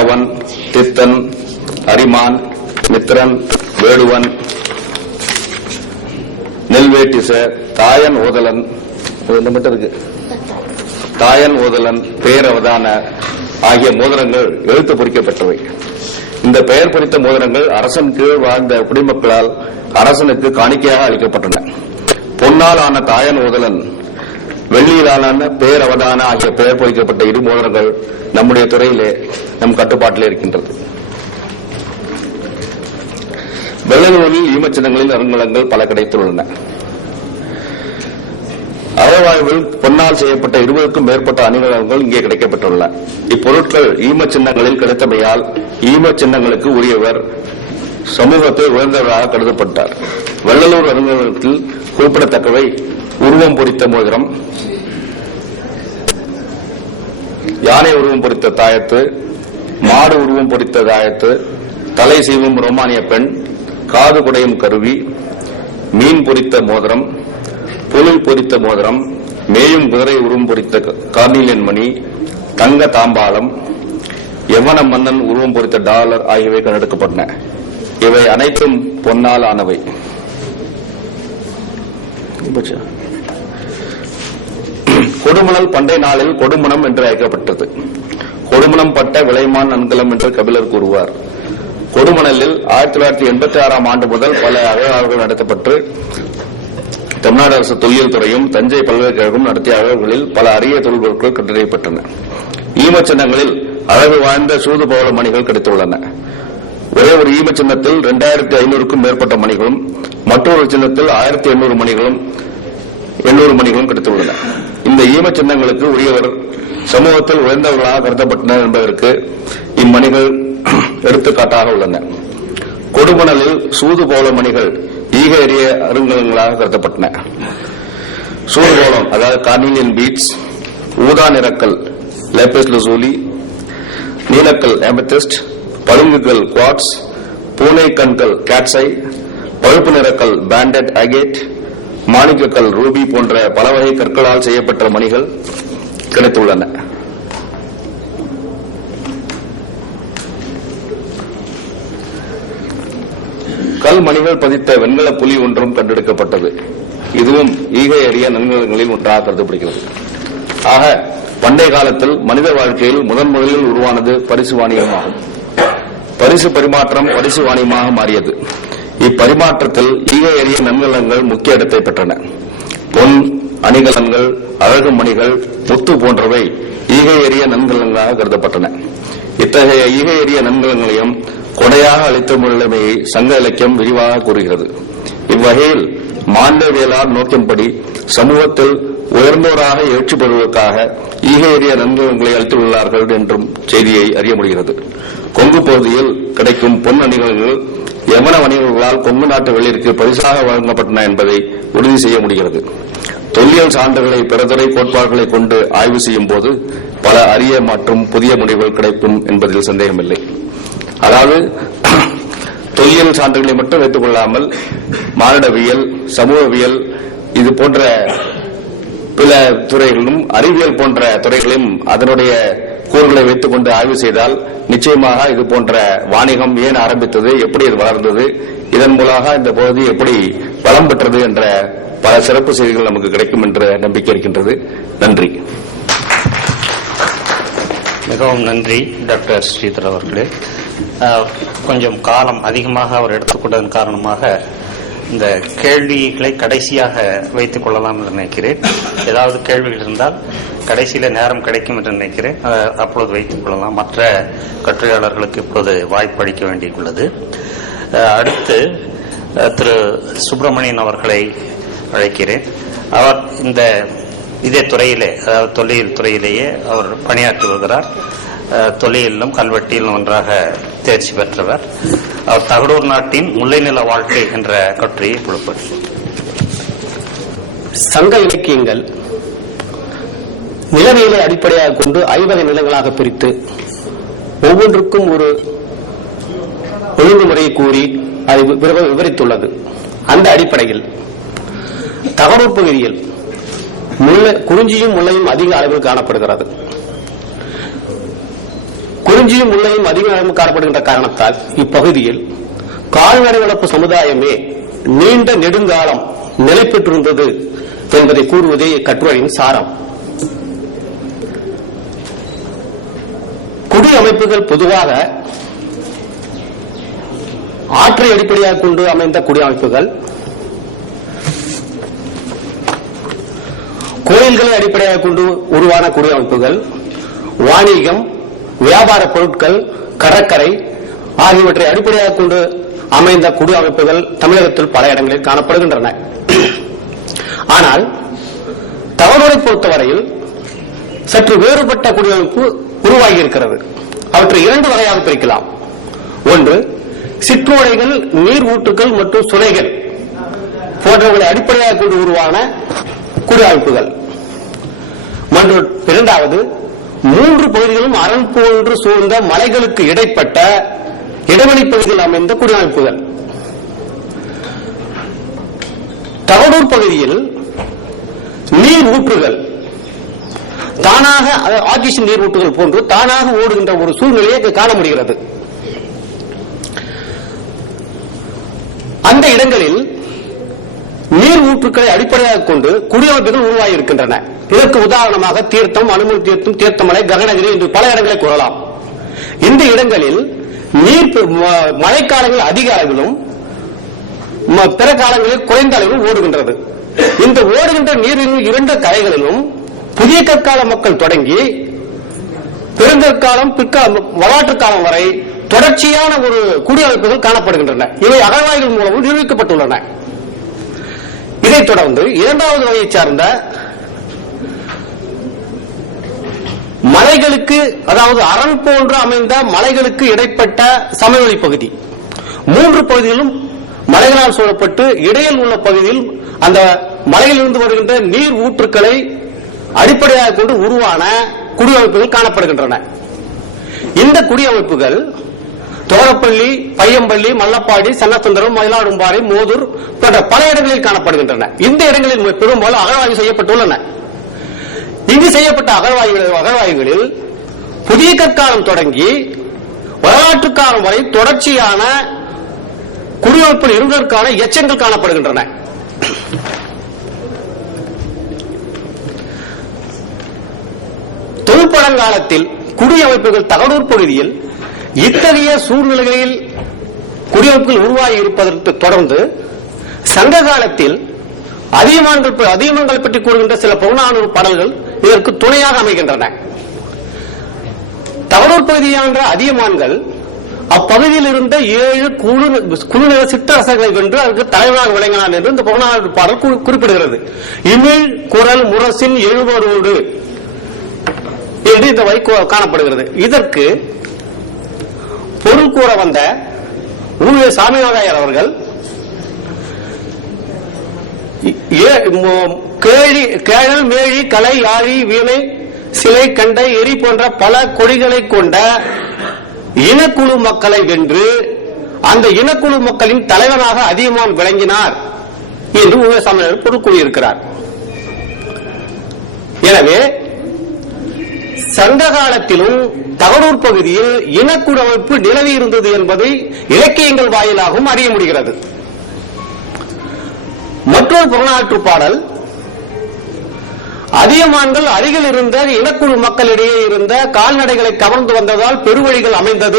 குறவன், தித்தன், அரிமான், மித்திரன், வேடுவன், நெல்வேட்டிச, தாயன் ஓதலன், தாயன் ஓதலன், பேரவதான ஆகிய மோதிரங்கள் எழுத்து பொறிக்கப்பட்டவை. இந்த பெயர் பொறித்த மோதிரங்கள் அரசன் கீழ் வாழ்ந்த குடிமக்களால் அரசனுக்கு காணிக்கையாக அளிக்கப்பட்டன. பொன்னால் ஆன தாயன் ஓதலன், வெள்ளியிலான பேரவதான ஆகிய பெயர் பொறிக்கப்பட்ட இரு மோதிரங்கள் நம்முடைய துறையிலே நம் கட்டுப்பாட்டில் இருக்கின்றது. வெள்ளலூரில் ஈமச்சின்னங்களில் அருங்கலங்கள் பல கிடைத்துள்ளன. அறவாழ்வில் பொன்னால் செய்யப்பட்ட 20க்கும் மேற்பட்ட அணிகலன்கள் இங்கே கிடைக்கப்பட்டுள்ளன. இப்பொருட்கள் ஈமச் சின்னங்களில் கிடைத்தமையால் ஈமச் சின்னங்களுக்கு உரியவர் சமூகத்தில் உயர்ந்தவராக கருதப்பட்டார். வெள்ளலூர் அருங்கலத்தில் குறிப்பிடத்தக்கவை உருவம் பொறித்த மோதிரம், யானை உருவம் பொறித்த தாயத்து, மாடு உருவம் பொறித்த தாயத்து, தலை சீவும் ரோமானிய பெண், காது குடையும் கருவி, மீன் பொறித்த மோதிரம், புலில் பொறித்த மோதிரம், மேயும் குதிரை உருவம் பொறித்த கார்னிலியன் மணி, தங்க தாம்பாளம், யவன மன்னன் உருவம் பொறித்த டாலர் ஆகியவை கண்டெடுக்கப்பட்டன. இவை அனைத்தும் பொன்னால் ஆனவை. கொடுமணல் பண்டை நாளில் கொடுமணம் என்று அழைக்கப்பட்டது. கொடுமணம் பட்ட விளைமான் நன்கலம் என்று கபிலர் கூறுவார். கொடுமணலில் 1986ஆம் ஆண்டு முதல் பல அகழ்வாய்வுகள் நடத்தப்பட்டு தமிழ்நாடு அரசு தொல்லியல் துறையும் தஞ்சை பல்கலைக்கழகம் நடத்திய அகழ்வுகளில் பல அரிய தொல்பொருட்கள் கண்டறியப்பட்டன. ஈமச்சின்னங்களில் அழகு வாழ்ந்த சூது பவள மணிகள் கிடைத்துள்ளன. ஒரே ஒரு ஈமச்சின்னத்தில் 2500க்கும் மேற்பட்ட மணிகளும், மற்றொரு சின்னத்தில் 1800 மணிகளும் 800 மணிகளும் கிடைத்துள்ளன. இந்த ஈமச்சின்னங்களுக்கு உரியவர் சமூகத்தில் உயர்ந்தவர்களாக கருதப்பட்டனர் என்பதற்கு இம்மணிகள் எடுத்துக்காட்டாக உள்ளன. கொடுமணலில் சூது பவள மணிகள் ஈக எறிய அருங்கலங்களாக கருதப்பட்டன. சூதுகோளம் அதாவது கார்னிலியன் பீட்ஸ், ஊதா நிறக்கல் லேபிஸ் லசூலி, நீலக்கல் அமெத்திஸ்ட், பழுங்குகள் குவார்ட்ஸ், பூனை கண்கள் கேட்ஸை, பழுப்பு நிறக்கல் பேண்டட் அகேட், மாணிக்கக்கல் ரூபி போன்ற பல வகை கற்களால் செய்யப்பட்ட மணிகள் கிடைத்துள்ளன. கல் மணிகள் பதித்த வெண்கல புலி ஒன்றும் கண்டெடுக்கப்பட்டது. இதுவும் ஈகை எறிய நன்கலங்களில் ஒன்றாக கருதப்படுகிறது. ஆக பண்டைய காலத்தில் மனித வாழ்க்கையில் முதலில் உருவானது பரிசு வாணிகமாகும். பரிசு பரிமாற்றம் பரிசு வாணியமாக மாறியது. இப்பரிமாற்றத்தில் ஈகை எறிய நன்கலங்கள் முக்கிய இடத்தை பெற்றன. பொன், அணிகலன்கள், அழகு மணிகள், முத்து போன்றவை ஈகை எறிய நன்கலங்களாக கருதப்பட்டன. இத்தகைய ஈகை எறிய நன்கலங்களையும் கொடையாக அளித்துள்ளமையை சங்க இலக்கியம் விரிவாக கூறுகிறது. இவ்வகையில் மாண்டவியலார் நோக்கின்படி சமூகத்தில் உயர்ந்தோராக எழுச்சி பெறுவதற்காக ஈகை எறிய நன்கலங்களை அளித்துள்ளார்கள் என்றும் செய்தியை அறிய முடிகிறது. கொங்கு பகுதியில் கிடைக்கும் பொன் அணிகலன்கள் யவன வணிகர்களால் கொங்கு நாட்டு வெளியிற்கு பரிசாக வழங்கப்பட்டன என்பதை உறுதி செய்ய முடிகிறது. தொல்லியல் சான்றுகளை பிறதுறை கோட்பாடுகளை கொண்டு ஆய்வு செய்யும் போது பல அரிய மற்றும் புதிய முடிவுகள் கிடைக்கும் என்பதில் சந்தேகமில்லை. அதாவது தொல்லியல் சான்றுகளை மட்டும் வைத்துக் கொள்ளாமல் மானிடவியல், சமூகவியல் இது போன்ற பல துறைகளிலும் அறிவியல் போன்ற துறைகளையும் அதனுடைய கூறுகளை வைத்துக் கொண்டு ஆய்வு செய்தால் நிச்சயமாக இது போன்ற வாணிகம் ஏன் ஆரம்பித்தது, எப்படி இது வளர்ந்தது, இதன் மூலமாக இந்த பகுதி எப்படி வளம் பெற்றது என்ற பல சிறப்பு செய்திகள் நமக்கு கிடைக்கும் என்ற நம்பிக்கை இருக்கின்றது. நன்றி. மிகவும் நன்றி டாக்டர் ஸ்ரீதர் அவர்களே. கொஞ்சம் காலம் அதிகமாக அவர் எடுத்துக்கொண்டதன் காரணமாக இந்த கேள்விகளை கடைசியாக வைத்துக் கொள்ளலாம் என்று நினைக்கிறேன். ஏதாவது கேள்விகள் இருந்தால் கடைசியில நேரம் கிடைக்கும் என்று நினைக்கிறேன், அப்பொழுது வைத்துக் கொள்ளலாம். மற்ற கட்டுரையாளர்களுக்கு இப்போது வாய்ப்பு அளிக்க வேண்டியுள்ளது. அடுத்து திரு சுப்பிரமணியன் அவர்களை அழைக்கிறேன். அவர் இந்த இதே துறையிலே, அதாவது தொல்லியல் துறையிலேயே அவர் பணியாற்றி வருகிறார். தொல்லியலிலும் கல்வெட்டிலும் ஒன்றாக தேர்ச்சி பெற்றவர். அவர் தகடூர் நாட்டின் முல்லை நில வாழ்க்கை என்ற கட்டுரையை கொடுப்பார். சங்க இலக்கியங்கள் நிலவியலை அடிப்படையாக கொண்டு 50 நிலங்களாக பிரித்து ஒவ்வொன்றுக்கும் ஒரு ஒழுங்குமுறையை கூறி அதை விவரித்துள்ளது. அந்த அடிப்படையில் தகடூர் பகுதியில் குறிஞ்சியும் முல்லையும் அதிக அளவில் காணப்படுகிறது. குறிஞ்சியும் முல்லையும் அதிகம் காணப்படுகின்ற காரணத்தால் இப்பகுதியில் கால்நடை வளர்ப்பு சமுதாயமே நீண்ட நெடுங்காலம் நிலை பெற்றிருந்தது என்பதை கூறுவதே இக்கட்டுரையின் சாரம். குடியமைப்புகள் பொதுவாக ஆற்றை அடிப்படையாக கொண்டு அமைந்த குடியமைப்புகள், கோயில்களை அடிப்படையாக கொண்டு உருவான குடியமைப்புகள், வாணிகம், வியாபார பொருட்கள், கடற்கரை ஆகியவற்றை அடிப்படையாக கொண்டு அமைந்த குடியமைப்புகள் தமிழகத்தில் பல இடங்களில் காணப்படுகின்றன. ஆனால் தமிழரை பொறுத்தவரையில் சற்று வேறுபட்ட குடியமைப்பு உருவாகி இருக்கிறது. அவற்றை இரண்டு வகையாக பிரிக்கலாம். ஒன்று, சிற்றோடைகள், நீர் ஊற்றுக்கள் மற்றும் சுனைகள் போன்றவர்களை அடிப்படையாக கொண்டு உருவான குடியமைப்புகள். இரண்டாவது, மூன்று பகுதிகளும் அரண் போன்று சூழ்ந்த மலைகளுக்கு இடைப்பட்ட இடைவெளி பகுதியில் அமைந்த குடியமைப்புகள். தகடூர் பகுதியில் நீர் ஊற்றுகள் தானாக, ஆர்டிசியன் நீர் ஊற்றுகள் போன்று தானாக ஓடுகின்ற ஒரு சூழ்நிலையை காண முடிகிறது. அந்த இடங்களில் நீர் ஊற்றுக்களை அடிப்படையாக கொண்டு குடியமைப்புகள் உருவாகி இருக்கின்றன. இதற்கு உதாரணமாக தீர்த்தம், அனுமன் தீர்த்தம், தீர்த்தமலை, ககனகிரி என்று பல இடங்களை கூறலாம். இந்த இடங்களில் நீர் மழைக்காலங்களில் அதிக அளவிலும் பிற காலங்களில் குறைந்த அளவில் ஓடுகின்றது. இந்த ஓடுகின்ற நீரின் இரண்டு கரைகளிலும் புதிய கற்கால மக்கள் தொடங்கி பெருங்கற்காலம், வரலாற்று காலம் வரை தொடர்ச்சியான ஒரு குடியமைப்புகள் காணப்படுகின்றன. இவை அகழ்வாய்கள் மூலமும் நிரூபிக்கப்பட்டுள்ளன. இதைத் தொடர்ந்து இரண்டாவது வகையை சார்ந்த மலைகளுக்கு, அதாவது அரண் போன்று அமைந்த மலைகளுக்கு இடைப்பட்ட சமவெளி பகுதி, மூன்று பகுதியிலும் மலைகளால் சூழப்பட்டு இடையில் உள்ள பகுதியில் அந்த மலையிலிருந்து வருகின்ற நீர் ஊற்றுக்களை அடிப்படையாக கொண்டு உருவான குடியமைப்புகள் காணப்படுகின்றன. இந்த குடியமைப்புகள் தோரப்பள்ளி, பையம்பள்ளி, மல்லப்பாடி, சன்னசுந்தரம், மயிலாடும்பாறை, மோதூர் போன்ற பல இடங்களில் காணப்படுகின்றன. இந்த இடங்களில் பெரும்பாலும் அகழ்வாய்வு செய்யப்பட்டுள்ளன. இங்கு செய்யப்பட்ட அகழ்வாய்வுகளில் புதிய கற்காலம் தொடங்கி வரலாற்று காலம் வரை தொடர்ச்சியான குடியமைப்பில் இருந்ததற்கான எச்சங்கள் காணப்படுகின்றன. தொல்பழங்காலத்தில் குடியமைப்புகள் தகடூர் பகுதியில் இத்தகைய சூழ்நிலைகளில் குடியமைப்புகள் உருவாகி இருப்பதற்கு தொடர்ந்து சங்க காலத்தில் அதியமான்களை பற்றி கூறுகின்ற சில புறநானூறு பாடல்கள் இதற்கு துணையாக அமைகின்றன. தகடூர் பகுதியான அதியமான்கள் அப்பகுதியில் இருந்த 7 குழுநில சிற்றரசர்களை வென்று அதற்கு தலைவராக விளங்கினார் என்று இந்த புறநானூறு பாடல் குறிப்பிடுகிறது. இமிழ் குரல் முரசின் எழுவரோடு என்று இந்த வரி காணப்படுகிறது. இதற்கு பொருள் கூற வந்த சாமிநாதையர் அவர்கள் கேழல், மேழி, கலை, யாழி, வீணை, சிலை, கண்டை, எரி போன்ற பல கொடிகளை கொண்ட இனக்குழு மக்களை வென்று அந்த இனக்குழு மக்களின் தலைவனாக அதியமான் விளங்கினார் என்று சாமிநாதையர் பொருள் கூறியிருக்கிறார். எனவே சங்க காலத்திலும் தகடூர் பகுதியில் இனக்குழு நிலவி இருந்தது என்பதை இலக்கியங்கள் வாயிலாகவும் அறிய முடிகிறது. மற்றொரு புறநானூற்று பாடல், அதியமான்கள் அருகில் இருந்த இனக்குழு மக்களிடையே இருந்த கால்நடைகளை கவர்ந்து வந்ததால் பெருவழிகள் அமைந்தது